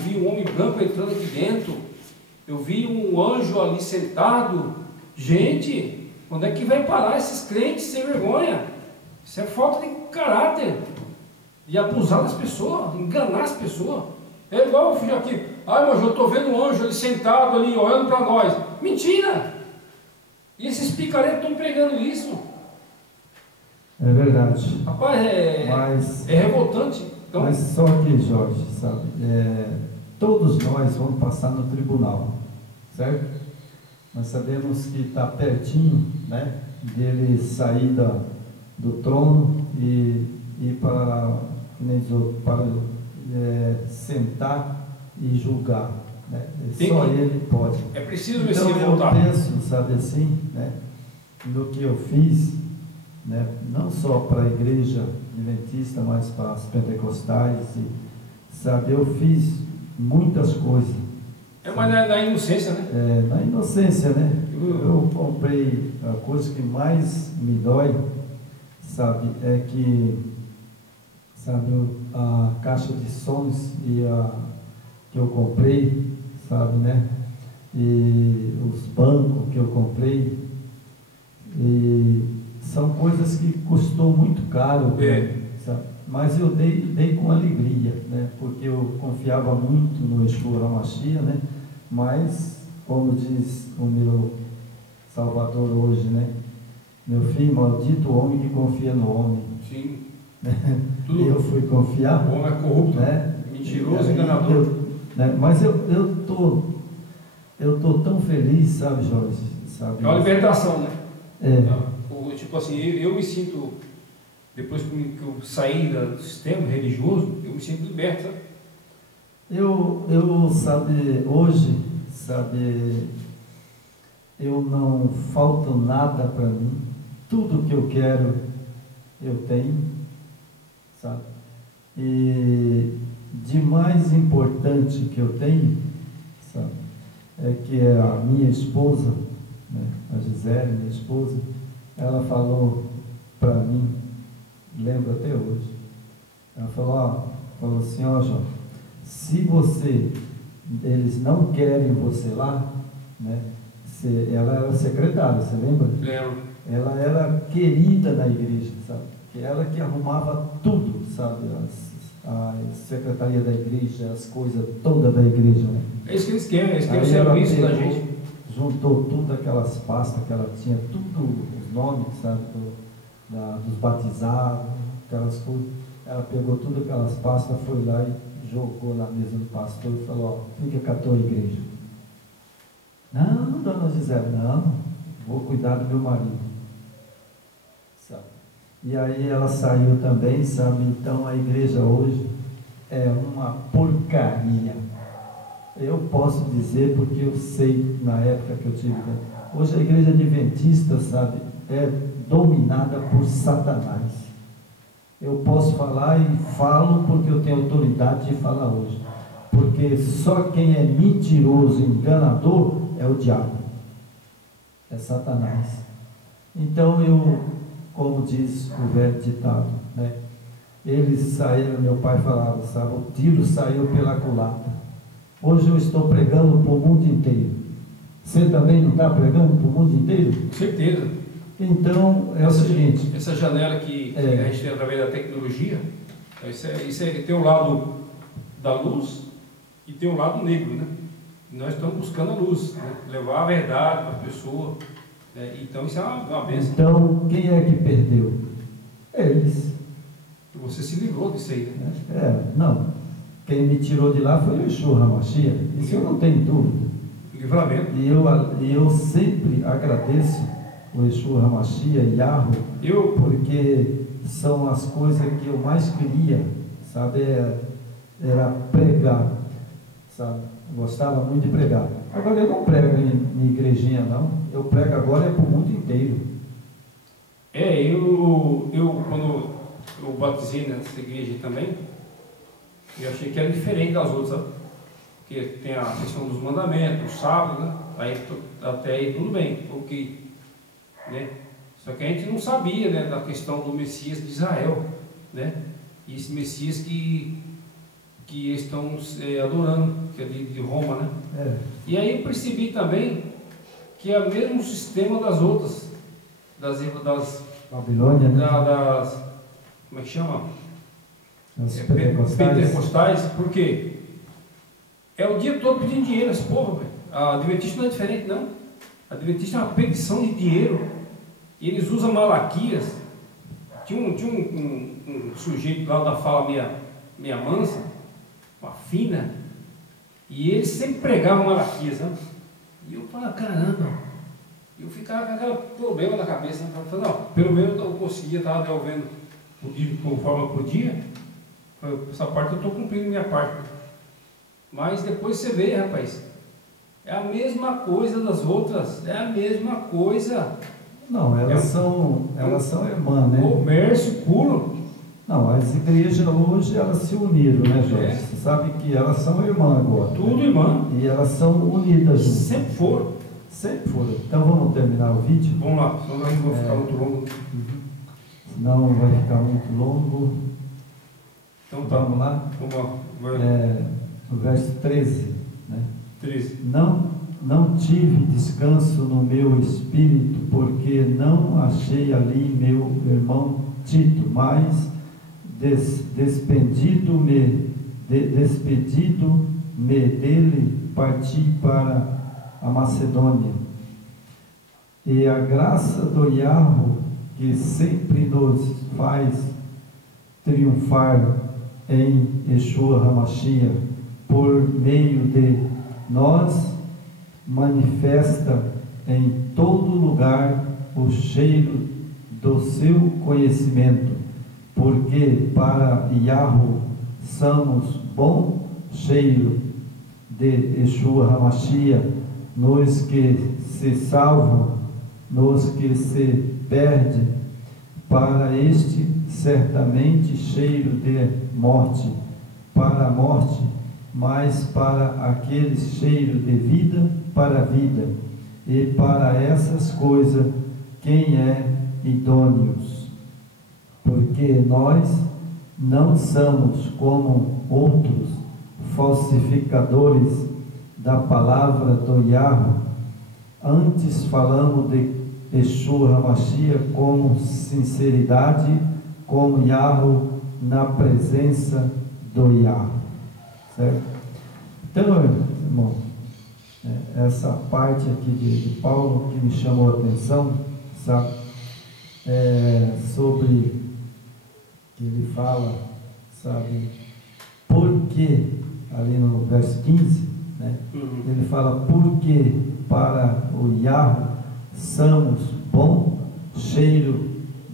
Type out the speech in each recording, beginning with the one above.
vi um homem branco entrando aqui dentro, eu vi um anjo ali sentado. Gente, onde é que vai parar esses crentes sem vergonha? Isso é falta de caráter, de abusar das pessoas, enganar as pessoas. É igual eu fui aqui, mas eu estou vendo um anjo ali sentado ali, olhando para nós. Mentira! E esses picaretos estão pregando isso. É verdade. Rapaz, é revoltante. Então, mas só que, Jorge, sabe, todos nós vamos passar no tribunal, certo? Nós sabemos que está pertinho, né, dele sair do trono e ir para sentar e julgar, né? Só ele pode. É preciso então eu penso, sabe assim, né, no que eu fiz, né, não só para a igreja adventista, mas para as pentecostais, e, sabe, eu fiz muitas coisas. Mas na inocência, né? Na inocência, né? Eu comprei a coisa que mais me dói, sabe, é que, sabe, a caixa de sons que eu comprei, sabe, né? E os bancos que eu comprei, e são coisas que custou muito caro, sabe? Mas eu dei com alegria, né? Porque eu confiava muito no Yeshua HaMashiach, né? Mas, como diz o meu Salvador hoje, né? Meu filho, maldito o homem que confia no homem. Sim. E eu fui confiar. O homem é corrupto, né? Mentiroso, enganador. Né? Mas eu tô tão feliz, sabe, Jorge? Sabe? É uma libertação, né? Tipo assim, eu me sinto, depois que eu saí do sistema religioso, eu me sinto liberto, sabe? Sabe, hoje, sabe, eu não falta nada para mim, tudo que eu quero, eu tenho, sabe? E de mais importante que eu tenho, sabe, é que a minha esposa, né, a Gisele, minha esposa, ela falou para mim, lembro até hoje, ela falou assim, João, se eles não querem você lá, né, ela era secretária, você lembra? Lembro. Ela era querida na igreja, sabe? Ela que arrumava tudo, sabe? A secretaria da igreja, as coisas todas da igreja, né? É isso que eles querem, eles querem o serviço da gente. Juntou tudo aquelas pastas que ela tinha, tudo os nomes, sabe? Dos batizados, aquelas coisas. Ela pegou tudo aquelas pastas, foi lá e jogou na mesa do pastor e falou, fica com a tua igreja. Não, dona Gisele, não, vou cuidar do meu marido, sabe? E aí ela saiu também, sabe? Então a igreja hoje é uma porcaria. Eu posso dizer porque eu sei na época que eu tive. Hoje a igreja adventista, sabe, é dominada por Satanás. Eu posso falar e falo porque eu tenho autoridade de falar hoje. Porque só quem é mentiroso, enganador, é o diabo. É Satanás. Então como diz o velho ditado, né? Eles saíram, meu pai falava, sabe, o tiro saiu pela culatra. Hoje eu estou pregando para o mundo inteiro. Você também não está pregando para o mundo inteiro? Com certeza. Então, é o seguinte... Essa janela que a gente tem através da tecnologia, tem um lado da luz e tem um lado negro, né? E nós estamos buscando a luz, né? Levar a verdade para a pessoa. Então, isso é uma bênção. Então, quem é que perdeu? Eles. Você se livrou disso aí, né? Não. Quem me tirou de lá foi o Yeshua HaMashiach. Isso eu não tenho dúvida. Livramento. E eu sempre agradeço o Yeshua HaMashiach, Yahweh, porque são as coisas que eu mais queria, sabe? Era pregar, sabe? Eu gostava muito de pregar. Agora eu não prego em igrejinha, não. Eu prego agora para o mundo inteiro. Quando eu batizei nessa igreja também, eu achei que era diferente das outras, sabe? Porque tem a questão dos mandamentos, o sábado, né? Até aí tudo bem, ok, né? Só que a gente não sabia, né, da questão do Messias de Israel, né? E esse Messias que que eles estão adorando, que é de Roma, né? É. E aí eu percebi também que é o mesmo sistema das outras, das Babilônia, né? como é que chama? Os pentecostais. Pentecostais, por quê? É o dia todo pedindo dinheiro, esse povo, velho. A Adventista não é diferente, não. A Adventista é uma petição de dinheiro. E eles usam Malaquias. Tinha um sujeito lá da fala meia mansa, uma fina, e eles sempre pregavam Malaquias, né? E eu falava, caramba, eu ficava com aquele problema na cabeça, né? Eu falava, não, pelo menos eu conseguia, estava devolvendo o dízimo conforme eu podia. Essa parte eu estou cumprindo minha parte. Mas depois você vê, rapaz, é a mesma coisa das outras, é a mesma coisa. Não, elas são irmãs, né? Comércio puro. Não, as igrejas hoje elas se uniram, né, Jorge? Você sabe que elas são irmãs agora. Tudo né? irmã. E elas são unidas. Sempre foram. Sempre foram. Então vamos terminar o vídeo? Vamos lá, senão nós vamos ficar muito longo. Senão vai ficar muito longo. Então tá. Vamos lá? Vamos lá. O verso 13. Né? 13. Não tive descanso no meu espírito, porque não achei ali meu irmão Tito, mas despedido-me dele, parti para a Macedônia. E a graça do Yahweh, que sempre nos faz triunfar em Yeshua HaMashiach, por meio de nós, manifesta em todo lugar o cheiro do seu conhecimento, porque para Yahweh somos bom cheiro de Yeshua HaMashiach, nos que se salvam, nos que se perdem, para este certamente cheiro de morte, para a morte, mas para aquele cheiro de vida, para a vida, e para essas coisas quem é idôneos, porque nós não somos como outros falsificadores da palavra do Yahweh, antes falamos de Yeshua HaMashiach com sinceridade, como Yahweh na presença do Yahweh. Certo? Então, irmão, essa parte aqui de Paulo que me chamou a atenção, sabe? Sobre que ele fala, sabe? Porque, ali no verso 15, né? Ele fala, porque para o Yahweh somos bom cheiro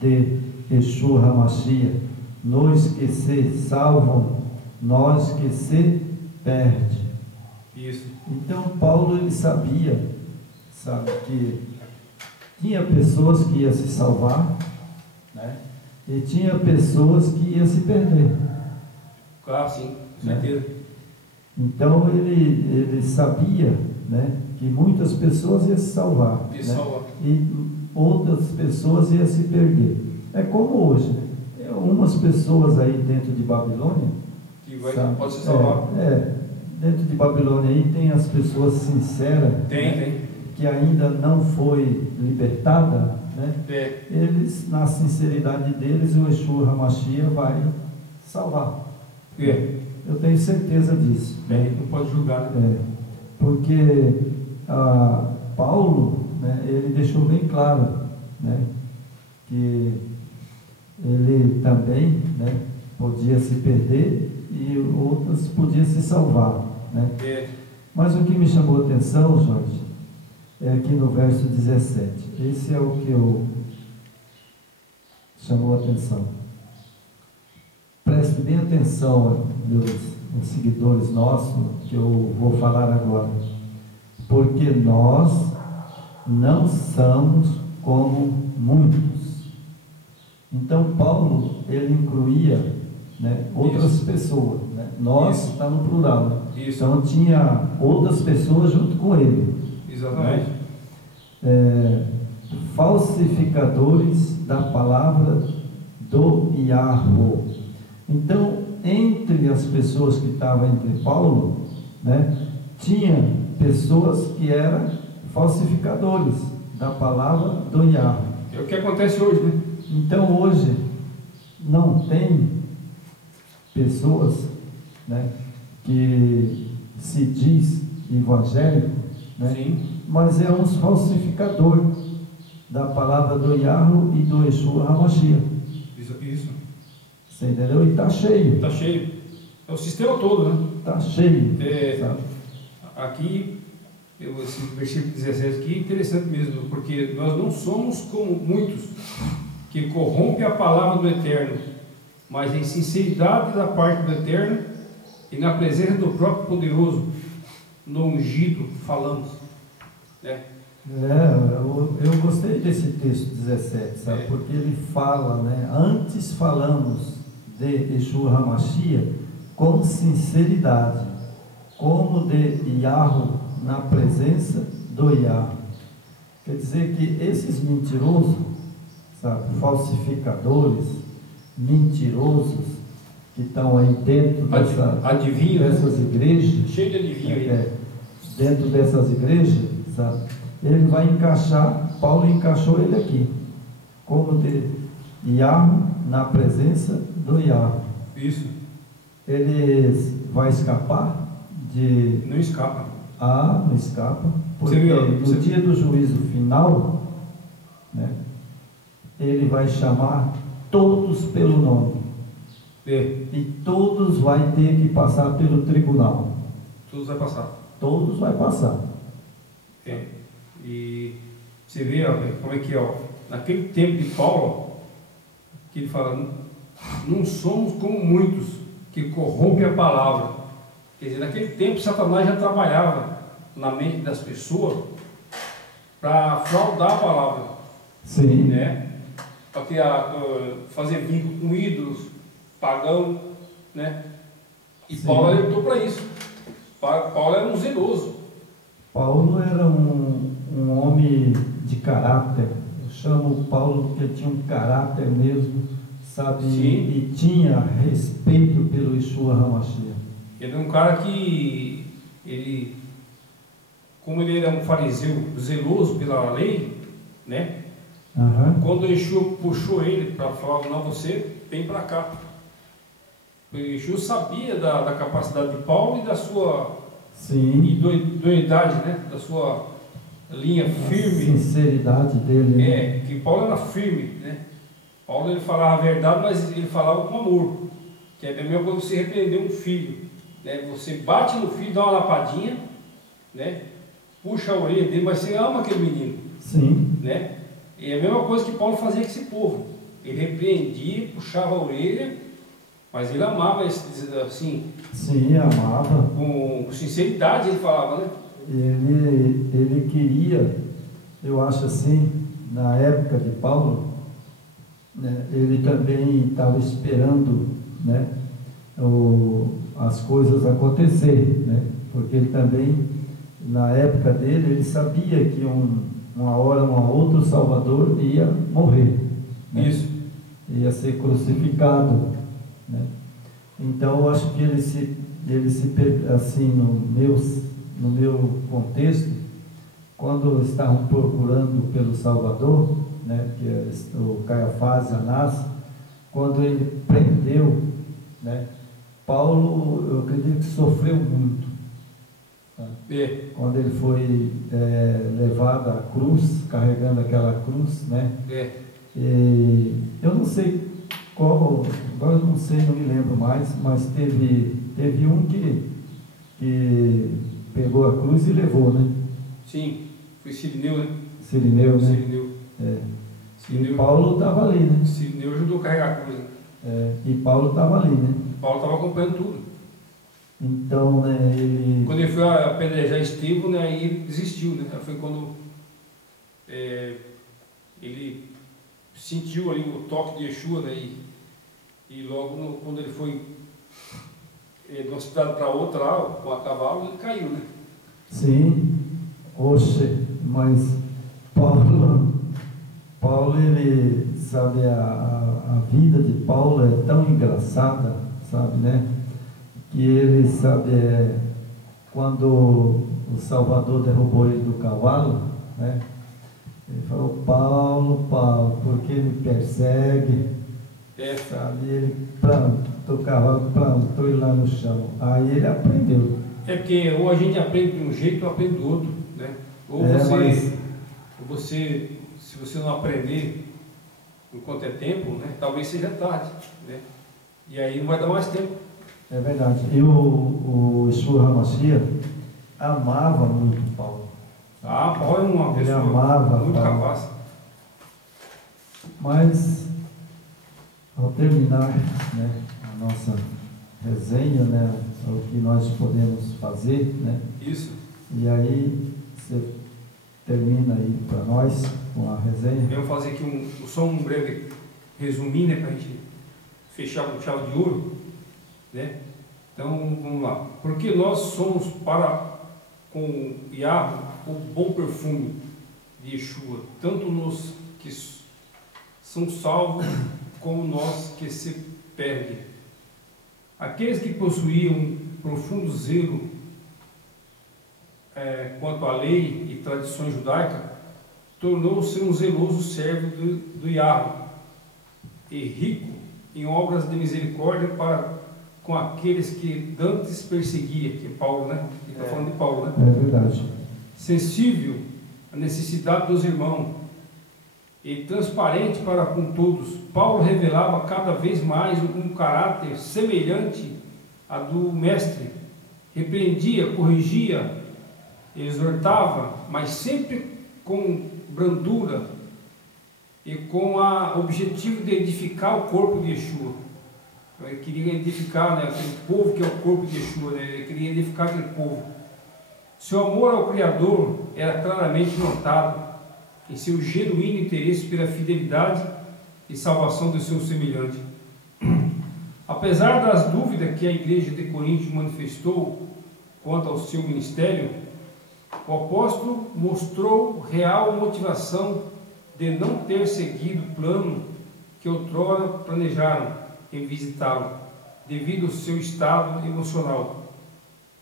de Yeshua HaMashiach, nós que se salvam, nós que se perde. Isso. Então Paulo ele sabia, sabe, que tinha pessoas que iam se salvar, né? E tinha pessoas que iam se perder. Claro, sim, com certeza. Então ele sabia, né, que muitas pessoas iam se salvar, né? E outras pessoas iam se perder. É como hoje, né? Tem algumas pessoas aí dentro de Babilônia que pode se salvar. Dentro de Babilônia aí tem as pessoas sinceras, tem. que ainda não foi libertada, né? Eles, na sinceridade deles, o Yeshua HaMashiach vai salvar. Eu tenho certeza disso. Não pode julgar, né? Porque Paulo, né, ele deixou bem claro, né, que ele também, né, podia se perder e outras podiam se salvar, né? Mas o que me chamou a atenção, Jorge, é aqui no verso 17. Esse é o que chamou a atenção. Preste bem atenção, meus seguidores nossos, que eu vou falar agora. Porque nós não somos como muitos. Então Paulo, ele incluía, né, outras pessoas, né? Nós está no plural, né? Então tinha outras pessoas junto com ele. Exatamente. Falsificadores da palavra do Yahweh. Então entre as pessoas que estavam entre Paulo, né, tinha pessoas que eram falsificadores da palavra do Yahweh. É o que acontece hoje, né? Então hoje não tem pessoas, né, que se diz evangélico, né, Sim. mas é uns falsificador da palavra do Yahweh e do Yeshua HaMashiach. Isso. Você entendeu? E está cheio. Está cheio. É o sistema todo, né? Está cheio. Sabe? Aqui, esse versículo 17 aqui é interessante mesmo, porque nós não somos como muitos que corrompem a palavra do Eterno, mas em sinceridade da parte do Eterno e na presença do próprio poderoso, no ungido, falamos. Né? Eu gostei desse texto 17, sabe? Porque ele fala, né? Antes falamos de Yeshua HaMashiach com sinceridade, como de Yahweh na presença do Yahweh. Quer dizer que esses mentirosos, sabe? Falsificadores, mentirosos, que estão aí dentro dessas igrejas, cheio de adivinho aí. Dentro dessas igrejas, sabe? Ele vai encaixar, Paulo encaixou ele aqui, como de Yahweh na presença do Yahweh. Isso. Ele vai escapar de... Não escapa. Não escapa, porque no dia do juízo final, né, ele vai chamar todos pelo nome. E todos vai ter que passar pelo tribunal. Todos vai passar. Todos vai passar. E você vê como é que é, naquele tempo de Paulo, que ele fala, não somos como muitos que corrompem a palavra. Quer dizer, naquele tempo Satanás já trabalhava na mente das pessoas para fraudar a palavra. Sim. Né? Para fazer vínculo com ídolos, pagão, né? E sim. Paulo alertou para isso. Paulo era um zeloso. Paulo era um homem de caráter. Eu chamo Paulo porque ele tinha um caráter mesmo, sabe? Sim. E tinha respeito pelo Yeshua HaMashiach. Ele é um cara que, como ele era um fariseu zeloso pela lei, né? Quando o Yeshua puxou ele para falar, não, você vem para cá. O Yeshua sabia da capacidade de Paulo e da sua idoneidade, né? Da sua linha firme. A sinceridade dele. Que Paulo era firme, né? Paulo ele falava a verdade, mas ele falava com amor. Que é a mesma coisa que você repreender um filho. Né? Você bate no filho, dá uma lapadinha, né? Puxa a orelha dele, mas você ama aquele menino. Sim. Né? E é a mesma coisa que Paulo fazia com esse povo. Ele repreendia, puxava a orelha, mas ele amava assim. Sim, amava. Com sinceridade ele falava, né? Ele queria, eu acho assim, na época de Paulo, né, ele também estava esperando, né, as coisas acontecerem, né? Porque ele também, na época dele, ele sabia que uma hora, uma outra, o Salvador ia morrer. Né? Isso. Ia ser crucificado. Né? Então, eu acho que ele se assim, no meu contexto, quando estavam procurando pelo Salvador, né, que é o Caiafás e Anás, quando ele prendeu, né, Paulo, eu acredito que sofreu muito. Tá? Quando ele foi levado à cruz, carregando aquela cruz, né? E eu não sei qual, agora eu não sei, não me lembro mais, mas teve um que pegou a cruz e levou, né? Sim, foi Cirineu, né? Cirineu, né? Cirineu. E Paulo estava ali, né? Cirineu ajudou a carregar a cruz. Né? E Paulo estava ali, né? Paulo estava acompanhando tudo. Então, né, quando ele foi apedrejar Estevão, né, aí ele desistiu, né? Foi quando ele sentiu ali o toque de Yeshua, né? E logo quando ele foi de uma cidade para outra lá, com a cavalo, ele caiu, né? Sim. Oxe, mas Paulo, ele, sabe, a vida de Paulo é tão engraçada, sabe, né? Que ele, sabe, quando o Salvador derrubou ele do cavalo, né? Ele falou: Paulo, Paulo, por que me persegue? Sabe, ele plantou o cavalo, plantou ele lá no chão. Aí ele aprendeu. É porque ou a gente aprende de um jeito ou aprende do outro, né? Ou você, se você não aprender enquanto é tempo, né? Talvez seja tarde, né? E aí não vai dar mais tempo. É verdade. E o Yeshua HaMashiach amava muito Paulo. Paulo é uma Ele pessoa amava muito Paulo. capaz. Mas, ao terminar, né, a nossa resenha, né, o que nós podemos fazer, né? Isso. E aí, você termina aí para nós com a resenha. Eu vou fazer aqui só um breve resuminho, né, para a gente fechar com chave de ouro, né? Então, vamos lá. Porque nós somos com Yahweh o bom perfume de Yeshua, tanto nos que são salvos como nós que se perdem. Aqueles que possuíam um profundo zelo quanto à lei e tradições judaicas, tornou-se um zeloso servo do Yahweh e rico em obras de misericórdia com aqueles que dantes perseguia, que é Paulo, né? Ele está falando de Paulo, né? É verdade. Sensível à necessidade dos irmãos e transparente para com todos, Paulo revelava cada vez mais um caráter semelhante a do mestre. Repreendia, corrigia, exortava, mas sempre com brandura e com o objetivo de edificar o corpo de Yeshua. Ele queria edificar, né, aquele povo que é o corpo de Yeshua, né? Ele queria edificar aquele povo. Seu amor ao Criador era claramente notado em seu genuíno interesse pela fidelidade e salvação do seu semelhante. Apesar das dúvidas que a igreja de Corinto manifestou quanto ao seu ministério, o apóstolo mostrou real motivação de não ter seguido o plano que outrora planejaram em visitá-lo, devido ao seu estado emocional.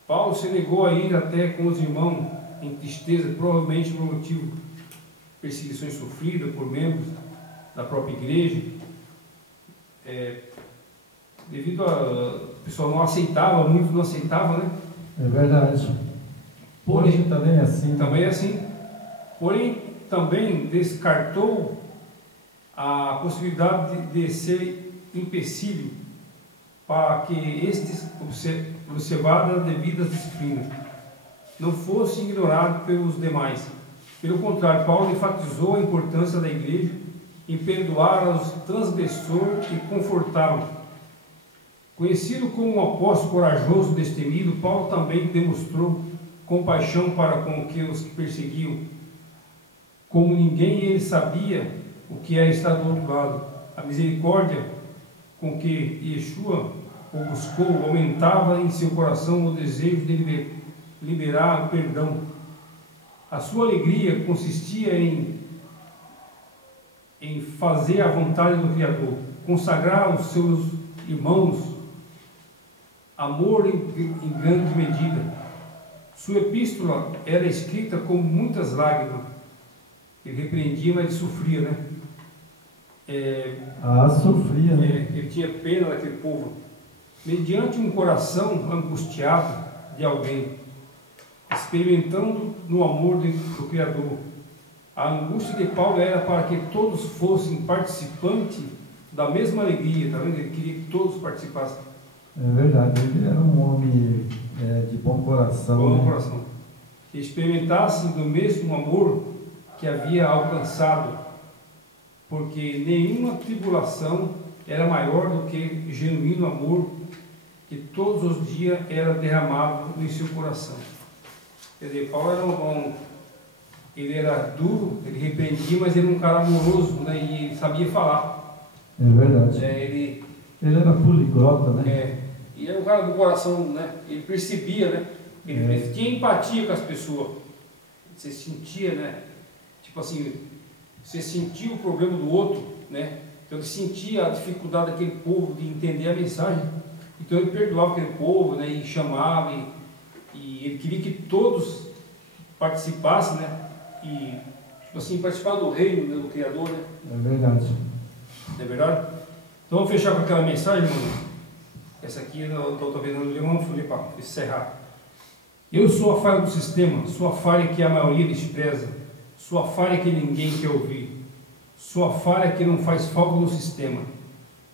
Paulo se negou a ir até com os irmãos em tristeza, provavelmente por motivo de perseguições sofridas por membros da própria igreja, devido o pessoal não aceitava, muitos não aceitavam, né? É verdade. Hoje também é assim. Também é assim. Porém, também descartou a possibilidade de ser empecilho para que estes, observadas devidas disciplinas, não fosse ignorado pelos demais. Pelo contrário, Paulo enfatizou a importância da igreja em perdoar aos transgressores e confortá-los. Conhecido como um apóstolo corajoso e destemido, Paulo também demonstrou compaixão para com os que perseguiam. Como ninguém, ele sabia o que é estar do outro lado. A misericórdia com que Yeshua o buscou aumentava em seu coração o desejo de liberar o perdão. A sua alegria consistia em fazer a vontade do Criador, consagrar aos seus irmãos amor em grande medida. Sua epístola era escrita com muitas lágrimas. Ele repreendia, mas ele sofria, né? Sofria, né? Ele tinha pena daquele povo. Mediante um coração angustiado de alguém, experimentando no amor do Criador. A angústia de Paulo era para que todos fossem participantes da mesma alegria, tá vendo? Ele queria que todos participassem. É verdade, ele era um homem de bom coração. Bom né? coração. Que experimentassem do mesmo amor que havia alcançado, porque nenhuma tribulação era maior do que genuíno amor que todos os dias era derramado em seu coração. Quer dizer, Paulo ele era duro, ele repreendia, mas ele era um cara amoroso, né? E ele sabia falar. É verdade. Ele era poliglota, né? E era um cara do coração, né? Ele percebia, né? Ele tinha empatia com as pessoas. Você sentia, né? Tipo assim, você sentia o problema do outro, né? Então ele sentia a dificuldade daquele povo de entender a mensagem. Então ele perdoava aquele povo, né, e chamava, e ele queria que todos participassem, né, e tipo assim, participar do reino, né, do Criador, né? É verdade. Não é verdade? Então vamos fechar com aquela mensagem, irmão. Essa aqui eu estou vendo no leão, falei para encerrar. Eu sou a falha do sistema, sou a falha que a maioria despreza, sou a falha que ninguém quer ouvir, sou a falha que não faz falta no sistema,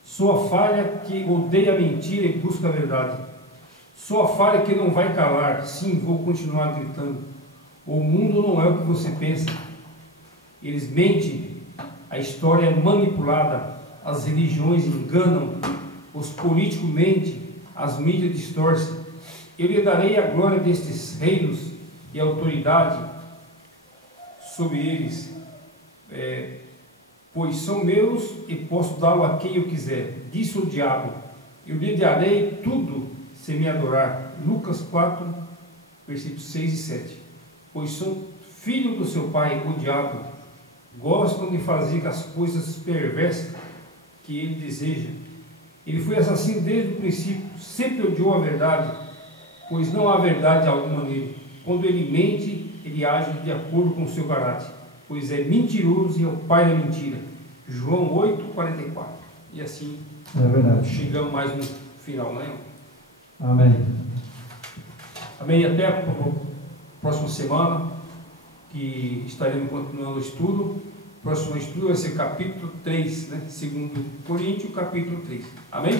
sou a falha que odeia a mentira e busca a verdade, sou a falha que não vai calar, sim, vou continuar gritando. O mundo não é o que você pensa, eles mentem, a história é manipulada, as religiões enganam, os políticos mentem, as mídias distorcem. Eu lhe darei a glória destes reinos e a autoridade sobre eles, pois são meus e posso dá-lo a quem eu quiser. Disse o diabo, eu lhe darei tudo se me adorar. Lucas 4, versículos 6 e 7. Pois são filhos do seu pai, o diabo, gostam de fazer as coisas perversas que ele deseja. Ele foi assassino desde o princípio, sempre odiou a verdade, pois não há verdade alguma nele. Quando ele mente, ele age de acordo com o seu caráter, pois é mentiroso e é o pai da mentira. João 8:44. E assim chegamos mais no final, né? Amém. Amém. Até a próxima semana, que estaremos continuando o estudo. O próximo estudo vai ser capítulo 3, né? 2 Coríntios, capítulo 3. Amém?